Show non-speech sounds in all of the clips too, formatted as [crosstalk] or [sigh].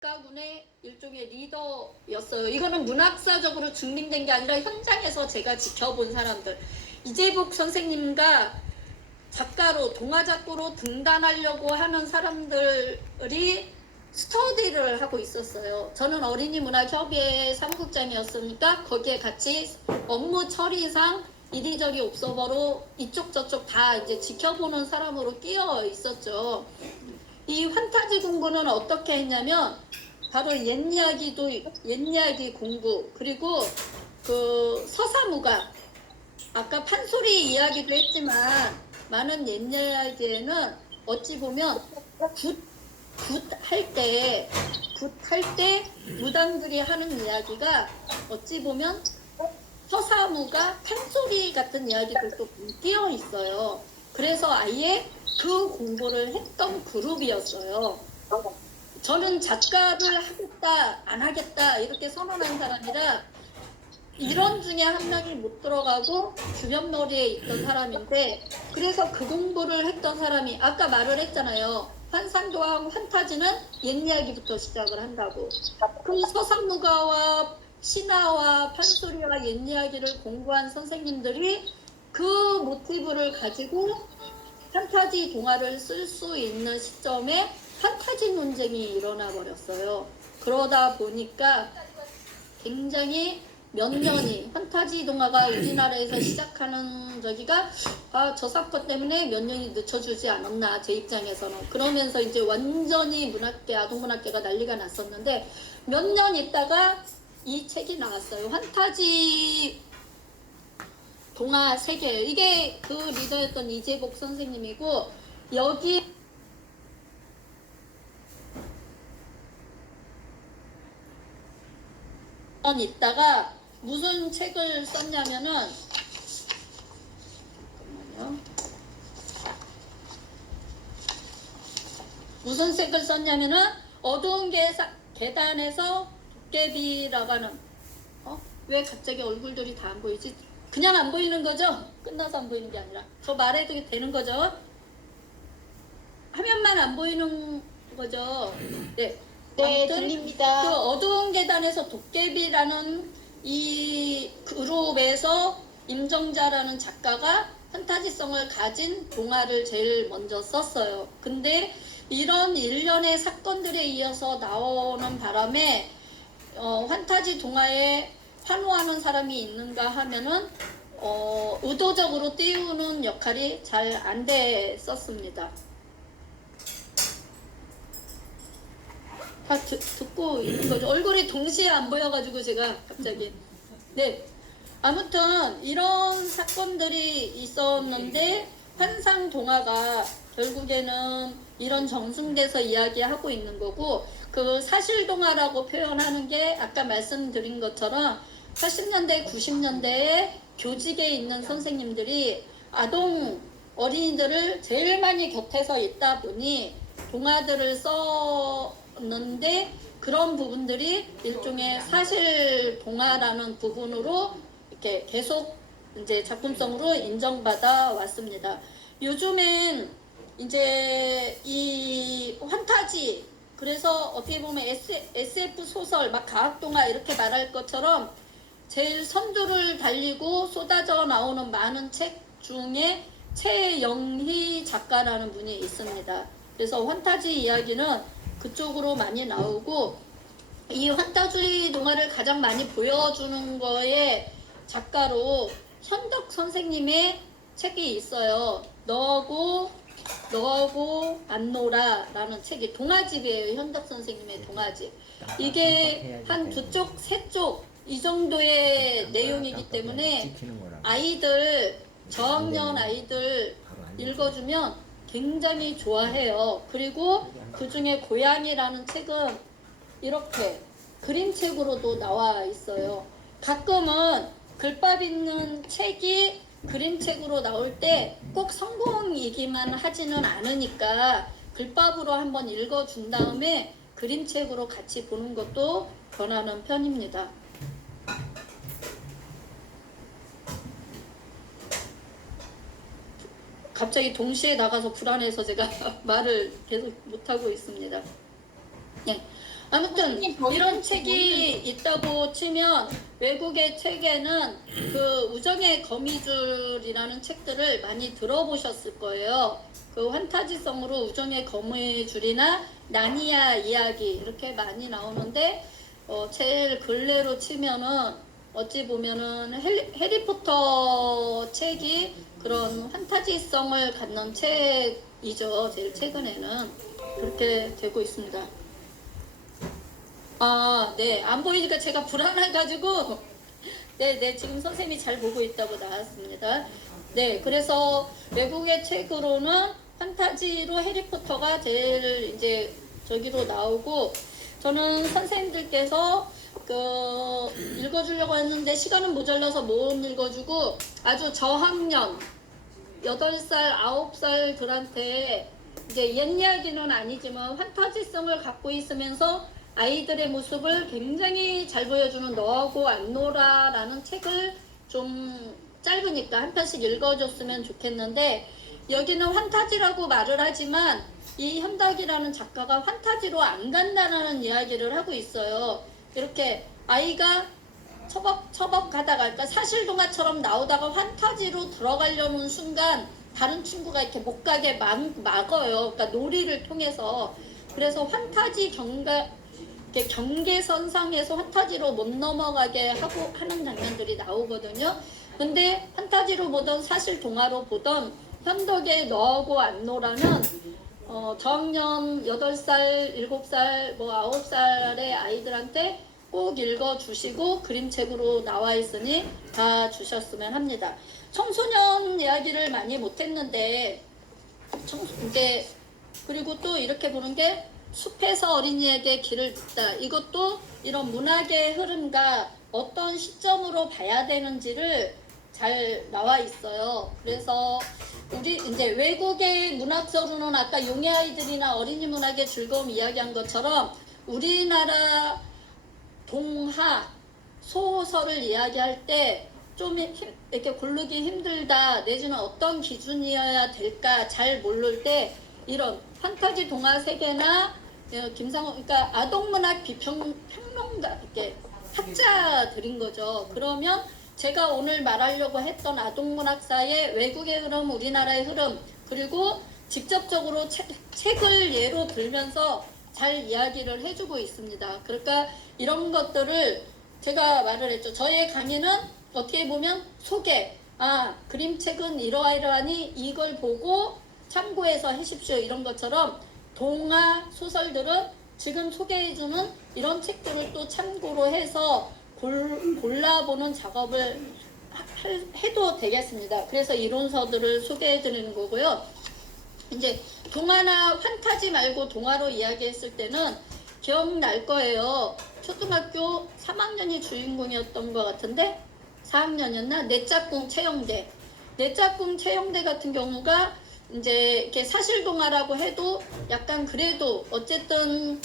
가군의 일종의 리더였어요. 이거는 문학사적으로 증명된 게 아니라 현장에서 제가 지켜본 사람들. 이재복 선생님과 작가로 동화 작가로 등단하려고 하는 사람들이 스터디를 하고 있었어요. 저는 어린이 문학 협의회 사무국장이었으니까 거기에 같이 업무 처리상 이리저리 옵서버로 이쪽 저쪽 다 이제 지켜보는 사람으로 끼어 있었죠. 이 환타지 공부는 어떻게 했냐면 바로 옛 이야기도 옛 이야기 공부 그리고 그 서사무가 아까 판소리 이야기도 했지만 많은 옛 이야기에는 어찌 보면 굿굿할때 굿할 때 무당들이 하는 이야기가 어찌 보면 서사무가 판소리 같은 이야기들도 끼어 있어요. 그래서 아예 그 공부를 했던 그룹이었어요. 저는 작가를 하겠다, 안 하겠다, 이렇게 선언한 사람이라 이런 중에 한 명이 못 들어가고 주변 머리에 있던 사람인데 그래서 그 공부를 했던 사람이 아까 말을 했잖아요. 환상교황 환타지는 옛 이야기부터 시작을 한다고. 그 서상무가와 신화와 판소리와 옛 이야기를 공부한 선생님들이 그 모티브를 가지고 판타지 동화를 쓸 수 있는 시점에 판타지 논쟁이 일어나 버렸어요. 그러다 보니까 굉장히 몇 년이 [clears throat] 판타지 동화가 우리나라에서 시작하는 저기가 아 저 사건 때문에 몇 년이 늦춰주지 않았나 제 입장에서는 그러면서 이제 완전히 문학계 아동문학계가 난리가 났었는데 몇 년 있다가 이 책이 나왔어요. 환타지 동화 세계 이게 그 리더였던 이재복 선생님이고 여기 년 있다가 무슨 책을 썼냐면은. 무슨 책을 썼냐면은 어두운 계사, 계단에서 도깨비라고 하는 어? 왜 갑자기 얼굴들이 다 안 보이지? 그냥 안 보이는 거죠? 끝나서 안 보이는 게 아니라 저 말해도 되는 거죠? 화면만 안 보이는 거죠? 네. 네, 아무튼 들립니다. 그 어두운 계단에서 도깨비라는 이 그룹에서 임정자라는 작가가 판타지성을 가진 동화를 제일 먼저 썼어요. 근데 이런 일련의 사건들에 이어서 나오는 바람에 어, 환타지 동화에 환호하는 사람이 있는가 하면은 어, 의도적으로 띄우는 역할이 잘 안 됐었습니다. 다 듣, 듣고 있는 거죠. 얼굴이 동시에 안 보여가지고 제가 갑자기. 네. 아무튼 이런 사건들이 있었는데 환상 동화가 결국에는 이런 정승돼서 이야기하고 있는 거고 그 사실 동화라고 표현하는 게 아까 말씀드린 것처럼 80년대, 90년대에 교직에 있는 선생님들이 아동 어린이들을 제일 많이 곁에서 있다 보니 동화들을 썼는데 그런 부분들이 일종의 사실 동화라는 부분으로 이렇게 계속 이제 작품성으로 인정받아 왔습니다. 요즘엔 이제 이 환타지 그래서 어떻게 보면 SF 소설 막 과학 동화 이렇게 말할 것처럼 제일 선두를 달리고 쏟아져 나오는 많은 책 중에 최영희 작가라는 분이 있습니다. 그래서 환타지 이야기는 그쪽으로 많이 나오고 이 환타지 동화를 가장 많이 보여주는 거에 작가로 현덕 선생님의 책이 있어요. 너고 너고 안노라라는 책이 동화집이에요. 현덕 선생님의 동화집. 이게 한 두 쪽, 세 쪽 이 정도의 내용이기 때문에 아이들 저학년 아이들 읽어주면 굉장히 좋아해요. 그리고 그 중에 고양이라는 책은 이렇게 그림책으로도 나와 있어요. 가끔은 글밥 있는 책이 그림책으로 나올 때 꼭 성공이기만 하지는 않으니까 글밥으로 한번 읽어준 다음에 그림책으로 같이 보는 것도 권하는 편입니다. 갑자기 동시에 나가서 불안해서 제가 [laughs] 말을 계속 못하고 있습니다. 예. 아무튼 이런 책이 있다고 치면 외국의 책에는 그 우정의 거미줄이라는 책들을 많이 들어보셨을 거예요. 그 환타지성으로 우정의 거미줄이나 나니아 이야기 이렇게 많이 나오는데 어, 제일 근래로 치면은 어찌 보면은 해리, 해리포터 책이 그런 환타지성을 갖는 책이죠. 제일 최근에는 그렇게 되고 있습니다. 아, 네. 안 보이니까 제가 불안해가지고. 네, 네. 지금 선생님이 잘 보고 있다고 나왔습니다. 네. 그래서 외국의 책으로는 판타지로 해리포터가 제일 이제 저기로 나오고, 저는 선생님들께서 그 읽어주려고 했는데 시간은 모자라서 못 읽어주고 아주 저학년 8살, 9살들한테 이제 옛 이야기는 아니지만 환타지성을 갖고 있으면서 아이들의 모습을 굉장히 잘 보여주는 너하고 안 놀아라는 책을 좀 짧으니까 한 편씩 읽어줬으면 좋겠는데 여기는 환타지라고 말을 하지만 이 현닥이라는 작가가 환타지로 안 간다는 이야기를 하고 있어요. 이렇게 아이가 처벅 처벅 가다가 그러니까 사실 동화처럼 나오다가 환타지로 들어가려는 순간 다른 친구가 이렇게 못 가게 막, 막어요. 그러니까 놀이를 통해서 그래서 환타지 경가 이렇게 경계선상에서 환타지로 못 넘어가게 하고 하는 장면들이 나오거든요. 근데 환타지로 보던 사실 동화로 보던 현덕의 너하고 안노라는 어, 저학년 8살, 7살, 뭐 9살의 아이들한테 꼭 읽어주시고 그림책으로 나와 있으니 다 주셨으면 합니다. 청소년 이야기를 많이 못했는데 청, 이제 그리고 또 이렇게 보는 게 숲에서 어린이에게 길을 묻다. 이것도 이런 문학의 흐름과 어떤 시점으로 봐야 되는지를 잘 나와 있어요. 그래서 우리 이제 외국의 문학적으로는 아까 용의 아이들이나 어린이 문학의 즐거움 이야기한 것처럼 우리나라 동화 소설을 이야기할 때 좀 이렇게 고르기 힘들다 내지는 어떤 기준이어야 될까 잘 모를 때 이런 판타지 동화 세계나 어, 김상호 그러니까 아동문학 비평 평론가 이렇게 학자들인 거죠. 그러면 제가 오늘 말하려고 했던 아동문학사의 외국의 흐름, 우리나라의 흐름 그리고 직접적으로 책, 책을 예로 들면서 잘 이야기를 해주고 있습니다. 그러니까 이런 것들을 제가 말을 했죠. 저의 강의는 어떻게 보면 소개, 아 그림책은 이러이러하니 이걸 보고 참고해서 하십시오 이런 것처럼 동화 소설들은 지금 소개해주는 이런 책들을 또 참고로 해서 골, 골라보는 작업을 하- 할- 해도 되겠습니다. 그래서 이론서들을 소개해드리는 거고요. 이제 동화나 환타지 말고 동화로 이야기했을 때는 기억날 거예요. 초등학교 3학년이 주인공이었던 것 같은데 4학년이었나? 내 짝꿍 채영대. 내 짝꿍 채영대 같은 경우가 이제 이렇게 사실 동화라고 해도 약간 그래도 어쨌든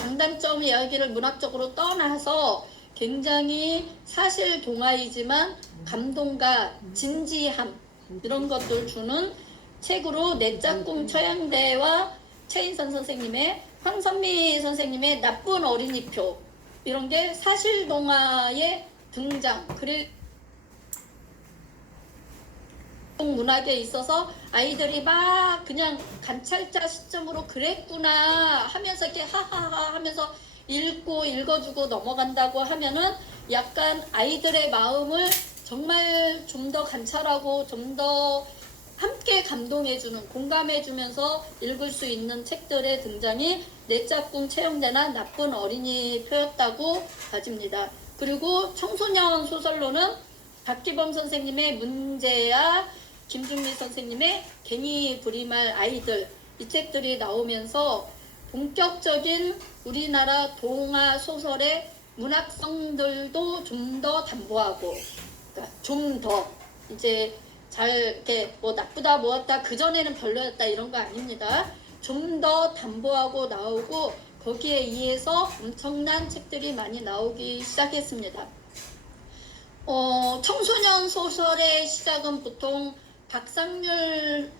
장단점 이야기를 문학적으로 떠나서 굉장히 사실 동화이지만 감동과 진지함 이런 것들 주는 책으로 내 짝꿍 처양대와 최인선 선생님의 황선미 선생님의 나쁜 어린이표 이런 게 사실 동화의 등장. 그래 문학에 있어서 아이들이 막 그냥 관찰자 시점으로 그랬구나 하면서 이렇게 하하하 하면서 읽고 읽어주고 넘어간다고 하면은 약간 아이들의 마음을 정말 좀 더 관찰하고 좀 더 함께 감동해주는 공감해주면서 읽을 수 있는 책들의 등장이 내 짝꿍 채용대나 나쁜 어린이 표였다고 가집니다. 그리고 청소년 소설로는 박기범 선생님의 문제야 김중미 선생님의 괜히 부리말 아이들 이 책들이 나오면서 본격적인 우리나라 동화 소설의 문학성들도 좀 더 담보하고 그러니까 좀 더 이제 잘 이렇게 뭐 나쁘다 뭐었다 그 전에는 별로였다 이런 거 아닙니다. 좀 더 담보하고 나오고 거기에 의해서 엄청난 책들이 많이 나오기 시작했습니다. 어, 청소년 소설의 시작은 보통 박상률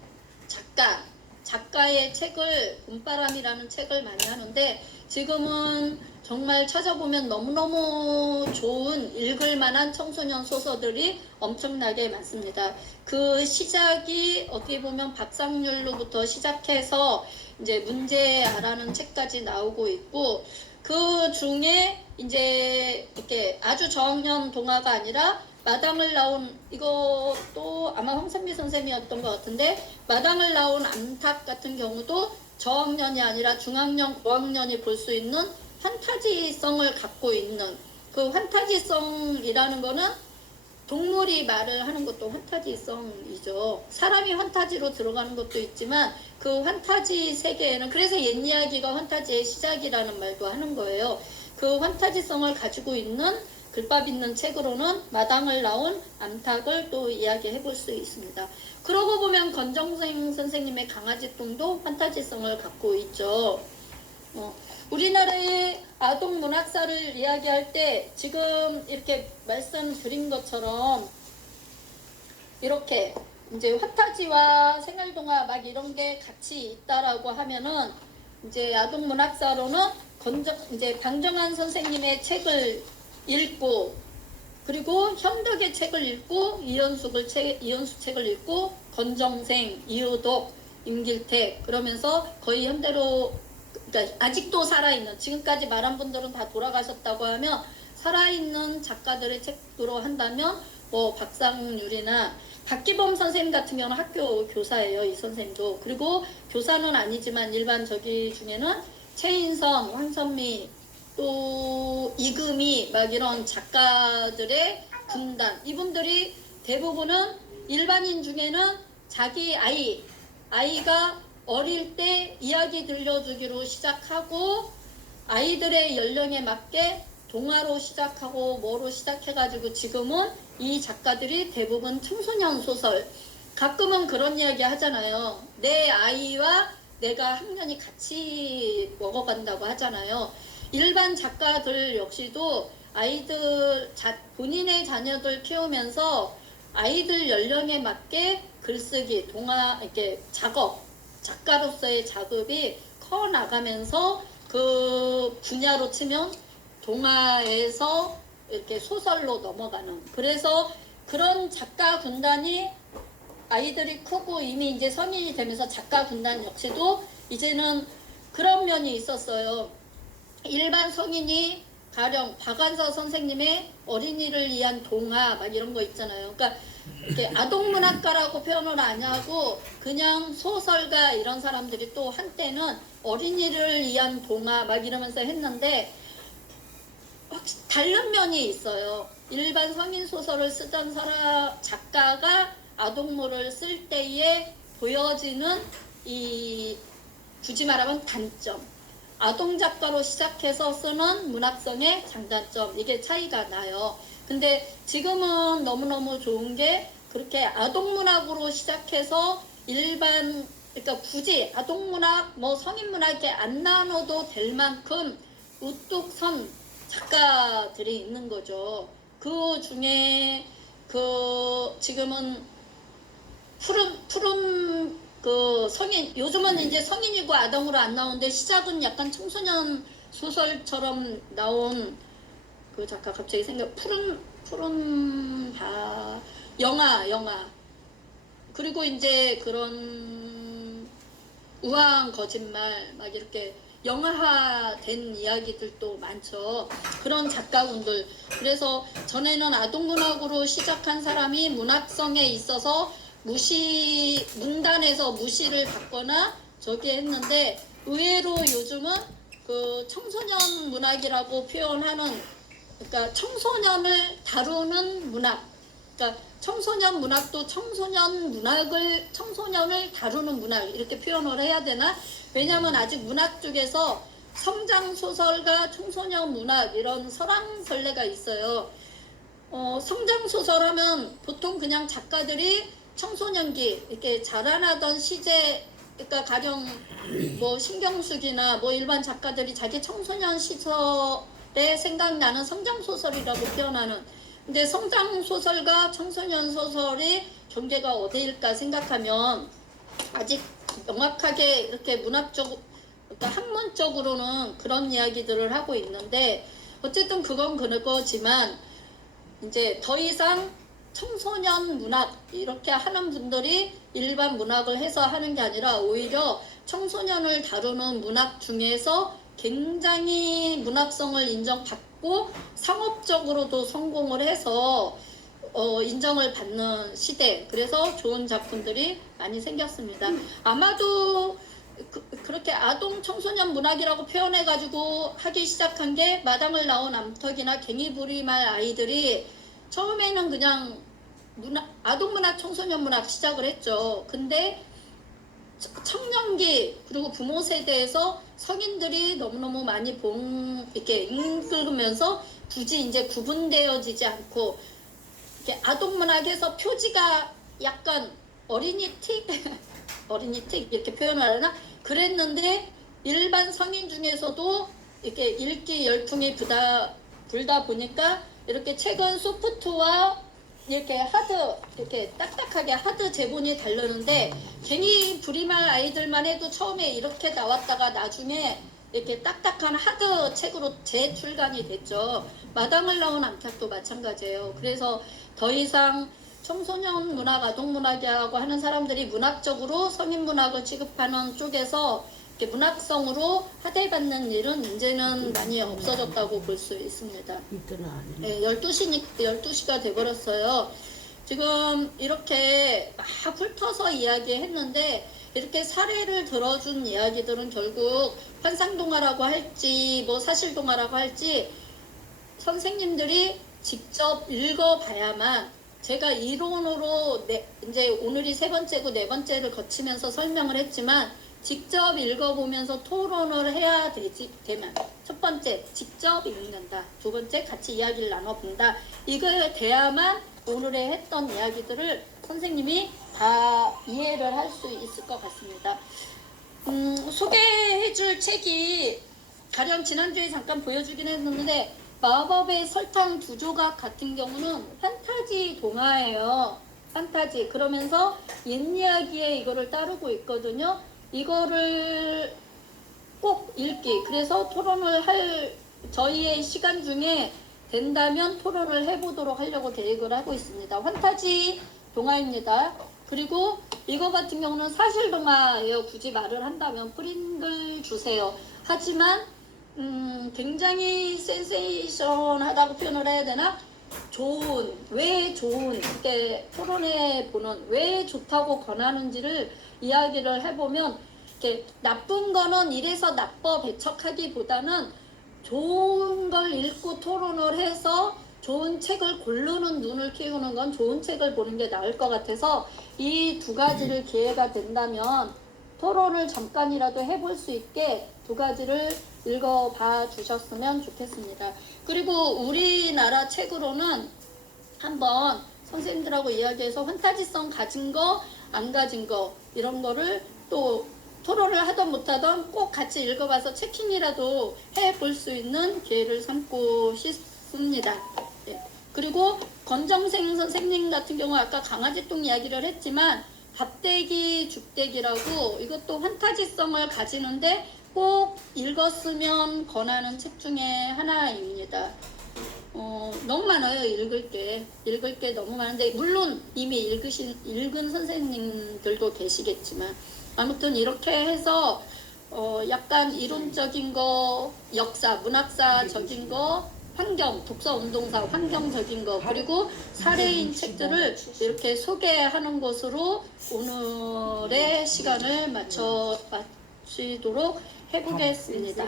작가 작가의 책을 봄바람이라는 책을 많이 하는데 지금은 정말 찾아보면 너무너무 좋은 읽을 만한 청소년 소설들이 엄청나게 많습니다. 그 시작이 어떻게 보면 박상률로부터 시작해서 이제 문제아라는 책까지 나오고 있고 그 중에 이제 이렇게 아주 저학년 동화가 아니라 마당을 나온 이것도 아마 황선미 선생님이었던 것 같은데 마당을 나온 암탉 같은 경우도 저학년이 아니라 중학년, 고학년이 볼 수 있는 판타지성을 갖고 있는 그 판타지성이라는 거는 동물이 말을 하는 것도 환타지성이죠. 사람이 환타지로 들어가는 것도 있지만 그 환타지 세계에는 그래서 옛 이야기가 환타지의 시작이라는 말도 하는 거예요. 그 환타지성을 가지고 있는 글밥 있는 책으로는 마당을 나온 암탉을 또 이야기해 볼 수 있습니다. 그러고 보면 건정생 선생님의 강아지똥도 판타지성을 갖고 있죠. 어, 우리나라의 아동 문학사를 이야기할 때 지금 이렇게 말씀드린 것처럼 이렇게 이제 환타지와 생활동화 막 이런 게 같이 있다라고 하면은 이제 아동 문학사로는 건정 이제 방정환 선생님의 책을 읽고 그리고 현덕의 책을 읽고 이현숙을 책 이현숙 책을 읽고 건정생 이효독 임길택 그러면서 거의 현대로 그러니까 아직도 살아있는 지금까지 말한 분들은 다 돌아가셨다고 하면 살아있는 작가들의 책으로 한다면 뭐 박상률이나 박기범 선생님 같은 경우는 학교 교사예요 이 선생님도. 그리고 교사는 아니지만 일반 저기 중에는 최인성 황선미 또 이금희 막 이런 작가들의 군단 이분들이 대부분은 일반인 중에는 자기 아이 아이가 어릴 때 이야기 들려주기로 시작하고 아이들의 연령에 맞게 동화로 시작하고 뭐로 시작해가지고 지금은 이 작가들이 대부분 청소년 소설 가끔은 그런 이야기 하잖아요. 내 아이와 내가 학년이 같이 먹어간다고 하잖아요. 일반 작가들 역시도 아이들 자, 본인의 자녀들 키우면서 아이들 연령에 맞게 글쓰기, 동화 이렇게 작업, 작가로서의 작업이 커 나가면서 그 분야로 치면 동화에서 이렇게 소설로 넘어가는 그래서 그런 작가 군단이 아이들이 크고 이미 이제 성인이 되면서 작가 군단 역시도 이제는 그런 면이 있었어요. 일반 성인이 가령 박완서 선생님의 어린이를 위한 동화 막 이런 거 있잖아요. 그러니까 이렇게 아동문학가라고 표현을 안 하고 그냥 소설가 이런 사람들이 또 한때는 어린이를 위한 동화 막 이러면서 했는데 확실히 다른 면이 있어요. 일반 성인 소설을 쓰던 사람 작가가 아동물을 쓸 때에 보여지는 이 굳이 말하면 단점. 아동 작가로 시작해서 쓰는 문학성의 장단점 이게 차이가 나요. 근데 지금은 너무너무 좋은 게 그렇게 아동 문학으로 시작해서 일반 그러니까 굳이 아동 문학 뭐 성인 문학에 안 나눠도 될 만큼 우뚝 선 작가들이 있는 거죠. 그 중에 그 지금은 푸른 푸른 그 성인 요즘은 이제 성인이고 아동으로 안 나오는데 시작은 약간 청소년 소설처럼 나온 그 작가 갑자기 생각 푸른 푸른 바 영화 영화 그리고 이제 그런 우아한 거짓말 막 이렇게 영화화 된 이야기들도 많죠. 그런 작가분들. 그래서 전에는 아동문학으로 시작한 사람이 문학성에 있어서 무시, 문단에서 무시를 받거나 저기 했는데 의외로 요즘은 그 청소년 문학이라고 표현하는 그러니까 청소년을 다루는 문학. 그러니까 청소년 문학도 청소년 문학을 청소년을 다루는 문학 이렇게 표현을 해야 되나? 왜냐하면 아직 문학 쪽에서 성장 소설과 청소년 문학 이런 설왕설래가 있어요. 어, 성장 소설하면 보통 그냥 작가들이 청소년기 이렇게 자라나던 시제 그러니까 가령 뭐 신경숙이나 뭐 일반 작가들이 자기 청소년 시절에 생각나는 성장 소설이라고 표현하는 근데 성장 소설과 청소년 소설의 경계가 어디일까 생각하면 아직 명확하게 이렇게 문학적 그러니까 학문적으로는 그런 이야기들을 하고 있는데 어쨌든 그건 그거지만 이제 더 이상 청소년 문학 이렇게 하는 분들이 일반 문학을 해서 하는 게 아니라 오히려 청소년을 다루는 문학 중에서 굉장히 문학성을 인정받고 상업적으로도 성공을 해서 어, 인정을 받는 시대. 그래서 좋은 작품들이 많이 생겼습니다. 아마도 그, 그렇게 아동 청소년 문학이라고 표현해 가지고 하기 시작한 게 마당을 나온 암탉이나 갱이부리말 아이들이 처음에는 그냥 문학, 아동 문학, 청소년 문학 시작을 했죠. 근데 청- 청년기 그리고 부모 세대에서 성인들이 너무너무 많이 본 이렇게 읽으면서 굳이 이제 구분되어지지 않고 이렇게 아동 문학에서 표지가 약간 어린이 틱 [laughs] 어린이 틱 이렇게 표현을 하나 그랬는데 일반 성인 중에서도 이렇게 읽기 열풍이 부다 불다 보니까 이렇게 책은 소프트와 이렇게 하드 이렇게 딱딱하게 하드 제본이 다르는데 괜히 부리말 아이들만 해도 처음에 이렇게 나왔다가 나중에 이렇게 딱딱한 하드 책으로 재출간이 됐죠. 마당을 나온 암탉도 마찬가지예요. 그래서 더 이상 청소년 문학, 아동 문학이라고 하는 사람들이 문학적으로 성인 문학을 취급하는 쪽에서 이렇게 문학성으로 하대받는 일은 이제는 많이 없어졌다고 볼 수 있습니다. 네, 12시, 12시가 돼버렸어요. 지금 이렇게 막 훑어서 이야기했는데 이렇게 사례를 들어준 이야기들은 결국 환상동화라고 할지 뭐 사실동화라고 할지 선생님들이 직접 읽어봐야만 제가 이론으로 네, 이제 오늘이 세 번째고 네 번째를 거치면서 설명을 했지만 직접 읽어보면서 토론을 해야 되지 되면 첫 번째 직접 읽는다 두 번째 같이 이야기를 나눠본다 이거에 대야만 오늘의 했던 이야기들을 선생님이 다 이해를 할 수 있을 것 같습니다. 음, 소개해줄 책이 가령 지난주에 잠깐 보여주긴 했는데 마법의 설탕 두 조각 같은 경우는 판타지 동화예요. 판타지 그러면서 옛 이야기에 이거를 따르고 있거든요. 이거를 꼭 읽기. 그래서 토론을 할 저희의 시간 중에 된다면 토론을 해보도록 하려고 계획을 하고 있습니다. 환타지 동화입니다. 그리고 이거 같은 경우는 사실 동화예요. 굳이 말을 한다면 프린글 주세요. 하지만 음, 굉장히 센세이션하다고 표현을 해야 되나? 좋은 왜 좋은 이렇게 토론해 보는 왜 좋다고 권하는지를 이야기를 해보면 이렇게 나쁜 거는 이래서 나빠 배척하기보다는 좋은 걸 읽고 토론을 해서 좋은 책을 고르는 눈을 키우는 건 좋은 책을 보는 게 나을 것 같아서 이 두 가지를 기회가 된다면 토론을 잠깐이라도 해볼 수 있게 두 가지를 읽어봐 주셨으면 좋겠습니다. 그리고 우리나라 책으로는 한번 선생님들하고 이야기해서 환타지성 가진 거, 안 가진 거 이런 거를 또 토론을 하던 못하던 꼭 같이 읽어봐서 체킹이라도 해볼 수 있는 기회를 삼고 싶습니다. 예. 그리고 권정생 선생님 같은 경우 아까 강아지똥 이야기를 했지만 밥대기 죽대기라고 이것도 환타지성을 가지는데 꼭 읽었으면 권하는 책 중에 하나입니다. 어, 너무 많아요 읽을 게 읽을 게 너무 많은데 물론 이미 읽으신 읽은 선생님들도 계시겠지만 아무튼 이렇게 해서 어, 약간 이론적인 거 역사 문학사적인 거 환경 독서 운동사 환경적인 거 그리고 사례인 책들을 이렇게 소개하는 것으로 오늘의 시간을 맞춰 마치도록 해보겠습니다.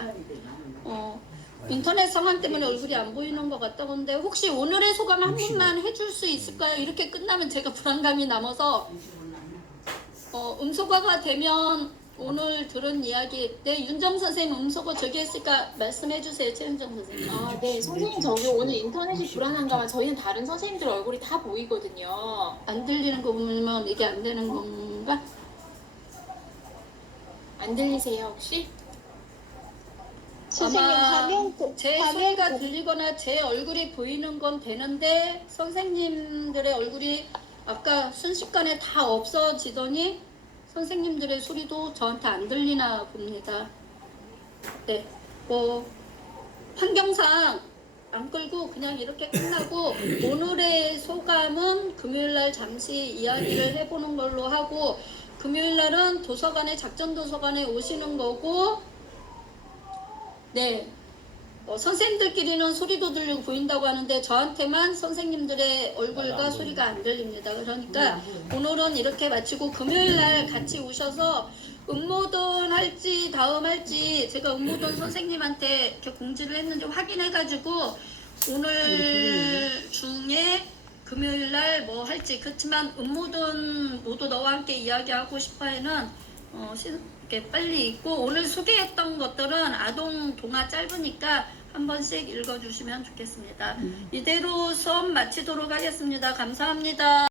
어, 인터넷 상황 때문에 얼굴이 안 보이는 것 같다고 하는데 혹시 오늘의 소감 한 분만 해줄 수 있을까요? 이렇게 끝나면 제가 불안감이 남아서 어, 음소거가 되면 오늘 들은 이야기 네 윤정 선생님 음소거 저기 했으니까 말씀해 주세요 최윤정 선생님 아, 네. 선생님, 저기 오늘 인터넷이 불안한가 봐. 저희는 다른 선생님들 얼굴이 다 보이거든요. 안 들리는 거 보면 이게 안 되는 건가? 안 들리세요, 혹시? 선생님 아마 화면 그- 제 화면 소리가 그- 들리거나 제 얼굴이 보이는 건 되는데 선생님들의 얼굴이 아까 순식간에 다 없어지더니 선생님들의 소리도 저한테 안 들리나 봅니다. 네, 뭐 환경상 안 끌고 그냥 이렇게 끝나고 오늘의 소감은 금요일 날 잠시 이야기를 해보는 걸로 하고 금요일 날은 도서관에 작전 도서관에 오시는 거고 네. 어, 선생님들끼리는 소리도 들리고 보인다고 하는데 저한테만 선생님들의 얼굴과 소리가 안 들립니다. 그러니까 오늘은 이렇게 마치고 금요일 날 같이 오셔서 음모돈 할지 다음 할지 제가 음모돈 선생님한테 이렇게 공지를 했는지 확인해가지고 오늘 중에 금요일 날 뭐 할지 그렇지만 음모돈 모두 너와 함께 이야기하고 싶어에는 어, 시- 이렇게 빨리 있고 오늘 소개했던 것들은 아동 동화 짧으니까 한 번씩 읽어주시면 좋겠습니다. 이대로 수업 마치도록 하겠습니다. 감사합니다.